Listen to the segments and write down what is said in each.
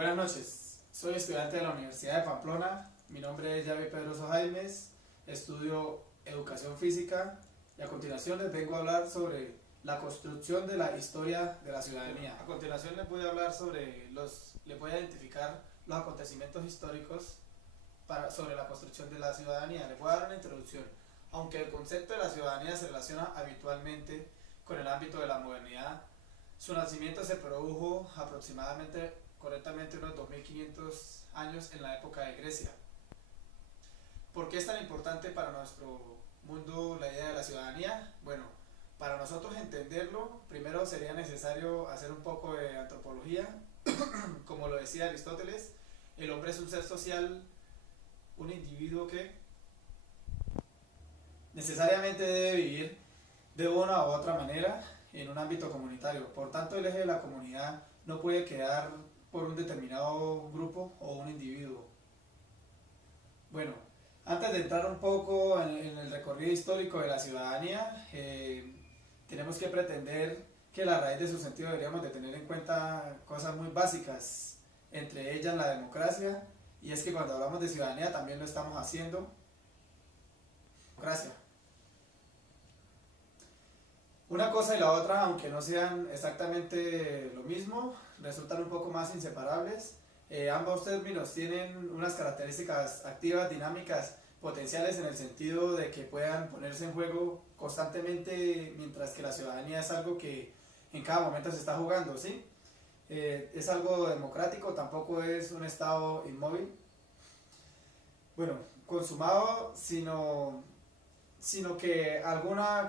Buenas noches, soy estudiante de la Universidad de Pamplona, mi nombre es Yavi Pedroso Jaimes, estudio Educación Física y a continuación les vengo a hablar sobre la construcción de la historia de la ciudadanía. A continuación les voy a identificar los acontecimientos históricos sobre la construcción de la ciudadanía. Les voy a dar una introducción. Aunque el concepto de la ciudadanía se relaciona habitualmente con el ámbito de la modernidad, su nacimiento se produjo correctamente unos 2500 años en la época de Grecia. ¿Por qué es tan importante para nuestro mundo la idea de la ciudadanía? Bueno, para nosotros entenderlo, primero sería necesario hacer un poco de antropología. Como lo decía Aristóteles, el hombre es un ser social, un individuo que necesariamente debe vivir de una u otra manera en un ámbito comunitario. Por tanto, el eje de la comunidad no puede quedar por un determinado grupo o un individuo. Bueno, antes de entrar un poco en el recorrido histórico de la ciudadanía, tenemos que pretender que la raíz de su sentido deberíamos de tener en cuenta cosas muy básicas, entre ellas la democracia, y es que cuando hablamos de ciudadanía también lo estamos haciendo democracia. Una cosa y la otra, aunque no sean exactamente lo mismo, resultan un poco más inseparables. Ambos términos tienen unas características activas, dinámicas, potenciales en el sentido de que puedan ponerse en juego constantemente, mientras que la ciudadanía es algo que en cada momento se está jugando, ¿sí? Es algo democrático, tampoco es un estado inmóvil. Bueno, consumado, sino que en alguna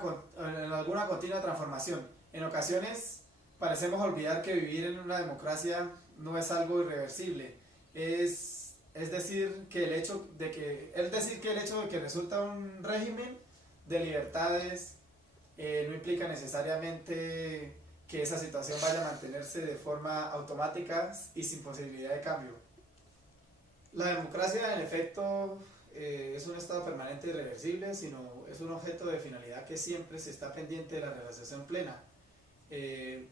continua transformación. En ocasiones parecemos olvidar que vivir en una democracia no es algo irreversible. Es decir que el hecho de que resulta un régimen de libertades no implica necesariamente que esa situación vaya a mantenerse de forma automática y sin posibilidad de cambio. La democracia, en efecto, es un estado permanente e irreversible, sino es un objeto de finalidad que siempre se está pendiente de la realización plena.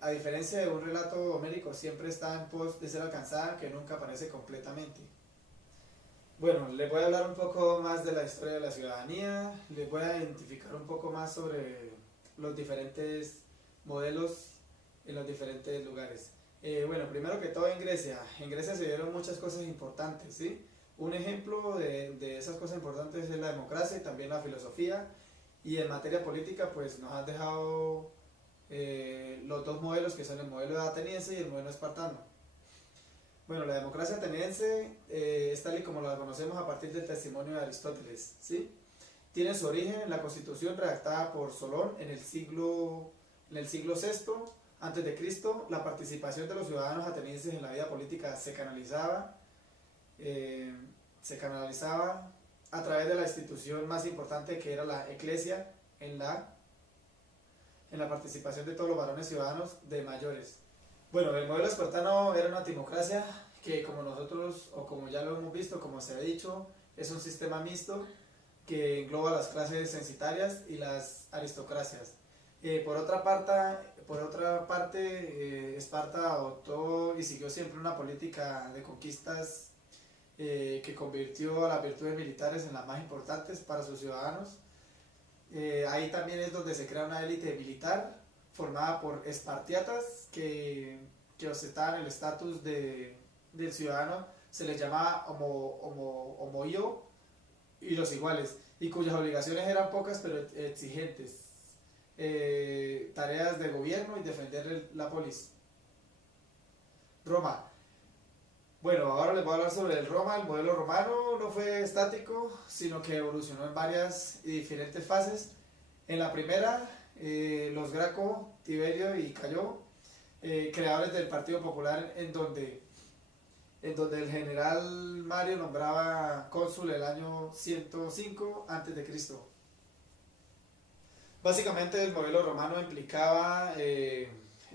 A diferencia de un relato homérico, siempre está en pos de ser alcanzada, que nunca aparece completamente. Bueno, les voy a hablar un poco más de la historia de la ciudadanía, les voy a identificar un poco más sobre los diferentes modelos en los diferentes lugares. Bueno, primero que todo en Grecia se dieron muchas cosas importantes, ¿sí? Un ejemplo de esas cosas importantes es la democracia y también la filosofía, y en materia política pues nos han dejado los dos modelos, que son el modelo ateniense y el modelo espartano. Bueno, la democracia ateniense es tal y como la conocemos a partir del testimonio de Aristóteles, ¿sí? Tiene su origen en la constitución redactada por Solón en el siglo VI antes de Cristo. La participación de los ciudadanos atenienses en la vida política se canalizaba a través de la institución más importante, que era la Eclesia, en la participación de todos los varones ciudadanos de mayores. Bueno, el modelo espartano era una timocracia que, como nosotros, o como ya lo hemos visto, como se ha dicho, es un sistema mixto que engloba las clases censitarias y las aristocracias. Por otra parte, Esparta adoptó y siguió siempre una política de conquistas que convirtió a las virtudes militares en las más importantes para sus ciudadanos. Ahí también es donde se crea una élite militar formada por espartiatas que ostentaban el estatus del ciudadano, se les llamaba homoio, y los iguales, y cuyas obligaciones eran pocas pero exigentes. Tareas de gobierno y defender la polis. Roma. Bueno, ahora les voy a hablar sobre el Roma. El modelo romano no fue estático, sino que evolucionó en varias y diferentes fases. En la primera, los Graco, Tiberio y Cayo, creadores del Partido Popular, en donde el general Mario nombraba cónsul el año 105 a.C. Básicamente el modelo romano implicaba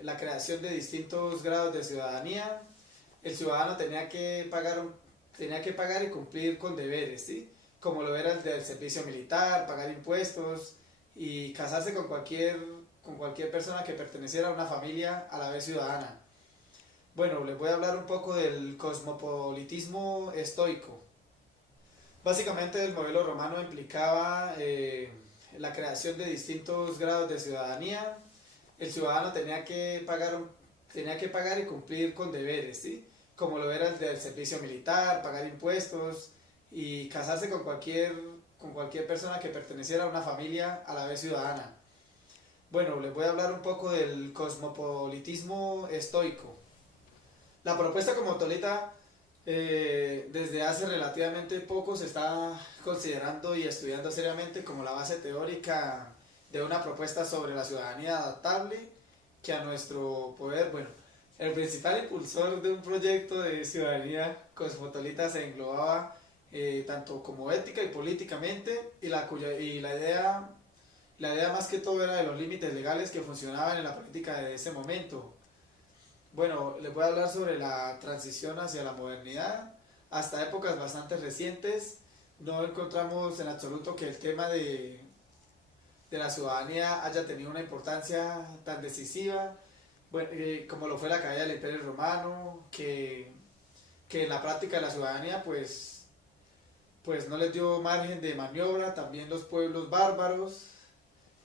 la creación de distintos grados de ciudadanía. El ciudadano tenía que pagar y cumplir con deberes, ¿sí? Como lo era el del servicio militar, pagar impuestos y casarse con cualquier persona que perteneciera a una familia a la vez ciudadana. Bueno, les voy a hablar un poco del cosmopolitismo estoico. Básicamente el modelo romano implicaba la creación de distintos grados de ciudadanía. El ciudadano tenía que pagar y cumplir con deberes, ¿sí? Como lo era el del servicio militar, pagar impuestos y casarse con cualquier persona que perteneciera a una familia a la vez ciudadana. Bueno, les voy a hablar un poco del cosmopolitismo estoico. La propuesta cosmopolita desde hace relativamente poco se está considerando y estudiando seriamente como la base teórica de una propuesta sobre la ciudadanía adaptable que a nuestro poder, bueno, el principal impulsor de un proyecto de ciudadanía cosmopolita se englobaba tanto como ética y políticamente y la idea más que todo era de los límites legales que funcionaban en la política de ese momento. Bueno, les voy a hablar sobre la transición hacia la modernidad. Hasta épocas bastante recientes no encontramos en absoluto que el tema de la ciudadanía haya tenido una importancia tan decisiva, bueno, como lo fue la caída del Imperio Romano, que en la práctica de la ciudadanía pues no les dio margen de maniobra. También los pueblos bárbaros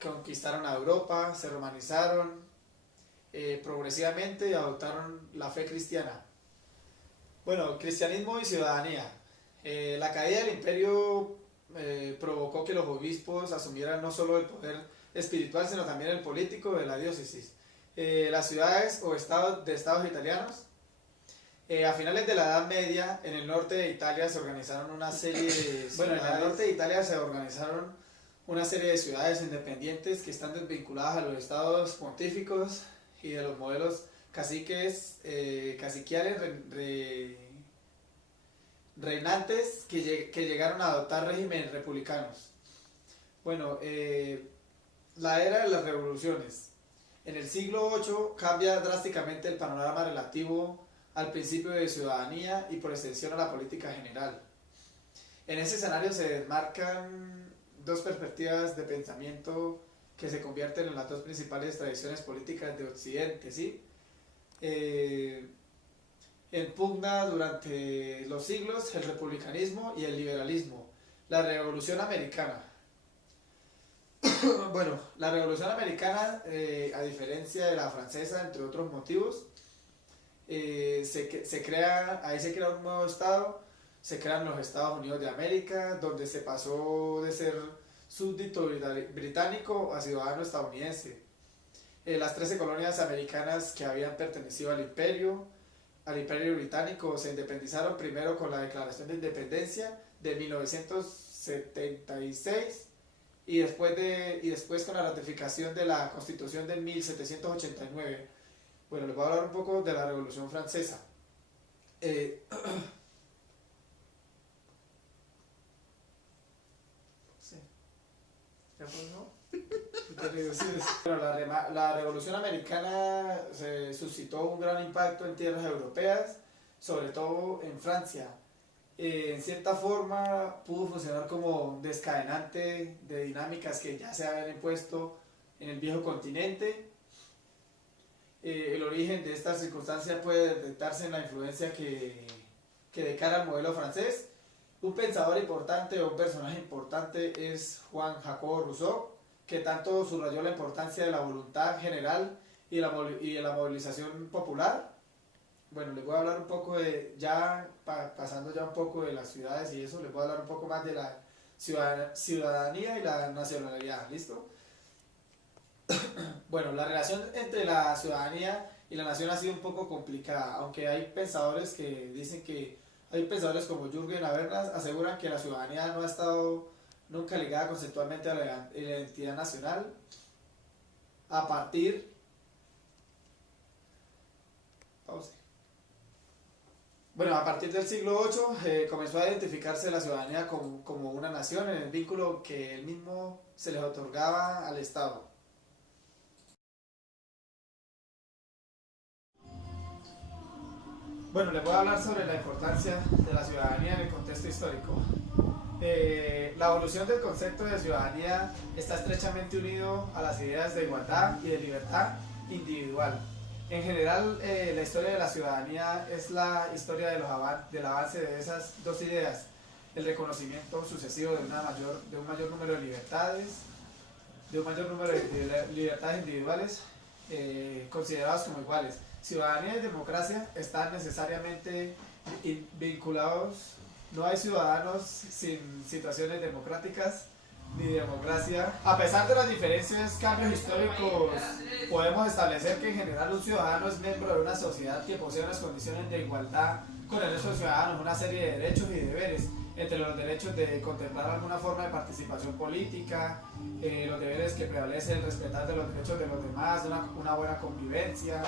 conquistaron a Europa, se romanizaron progresivamente y adoptaron la fe cristiana. Bueno, cristianismo y ciudadanía. La caída del imperio provocó que los obispos asumieran no solo el poder espiritual, sino también el político de la diócesis. Las ciudades o estados italianos, a finales de la Edad Media, en el norte de Italia se organizaron una serie de ciudades. Bueno, en el norte de Italia se organizaron una serie de ciudades independientes que están desvinculadas a los estados pontíficos y de los modelos caciquiales reinantes que llegaron a adoptar regímenes republicanos. Bueno, la era de las revoluciones. En el siglo VIII cambia drásticamente el panorama relativo al principio de ciudadanía y por extensión a la política general. En ese escenario se desmarcan dos perspectivas de pensamiento que se convierten en las dos principales tradiciones políticas de Occidente, ¿sí? En pugna durante los siglos el republicanismo y el liberalismo. La Revolución Americana. Bueno, la Revolución Americana, a diferencia de la francesa, entre otros motivos, ahí se crea un nuevo estado, se crean los Estados Unidos de América, donde se pasó de ser súbdito británico a ciudadano estadounidense. Las 13 colonias americanas que habían pertenecido al imperio británico se independizaron primero con la Declaración de Independencia de 1976 y después con la ratificación de la Constitución de 1789. Bueno, les voy a hablar un poco de la Revolución Francesa. Sí. ¿Ya pasó? Bueno, la Revolución Americana se suscitó un gran impacto en tierras europeas, sobre todo en Francia. En cierta forma pudo funcionar como descadenante de dinámicas que ya se habían impuesto en el viejo continente. El origen de esta circunstancia puede detectarse en la influencia que de cara al modelo francés. Un pensador importante o un personaje importante es Juan Jacobo Rousseau, que tanto subrayó la importancia de la voluntad general y de la movilización popular. Bueno, les voy a hablar un poco pasando ya un poco de las ciudades y eso, les voy a hablar un poco más de la ciudadanía y la nacionalidad, ¿listo? Bueno, la relación entre la ciudadanía y la nación ha sido un poco complicada, aunque hay pensadores como Jürgen Habermas aseguran que la ciudadanía no ha estado nunca ligada conceptualmente a la identidad nacional. A partir del siglo VIII comenzó a identificarse la ciudadanía como una nación en el vínculo que él mismo se les otorgaba al Estado. Bueno, les voy a hablar sobre la importancia de la ciudadanía en el contexto histórico. La evolución del concepto de ciudadanía está estrechamente unido a las ideas de igualdad y de libertad individual. En general, la historia de la ciudadanía es la historia del avance de esas dos ideas, el reconocimiento sucesivo de un mayor número de libertades, de libertades individuales consideradas como iguales. Ciudadanía y democracia están necesariamente vinculados. No hay ciudadanos sin situaciones democráticas ni democracia. A pesar de las diferencias, cambios históricos, podemos establecer que en general un ciudadano es miembro de una sociedad que posee unas condiciones de igualdad con el resto de ciudadanos, una serie de derechos y deberes, entre los derechos de contemplar alguna forma de participación política, los deberes que prevalecen, respetar de los derechos de los demás, una buena convivencia,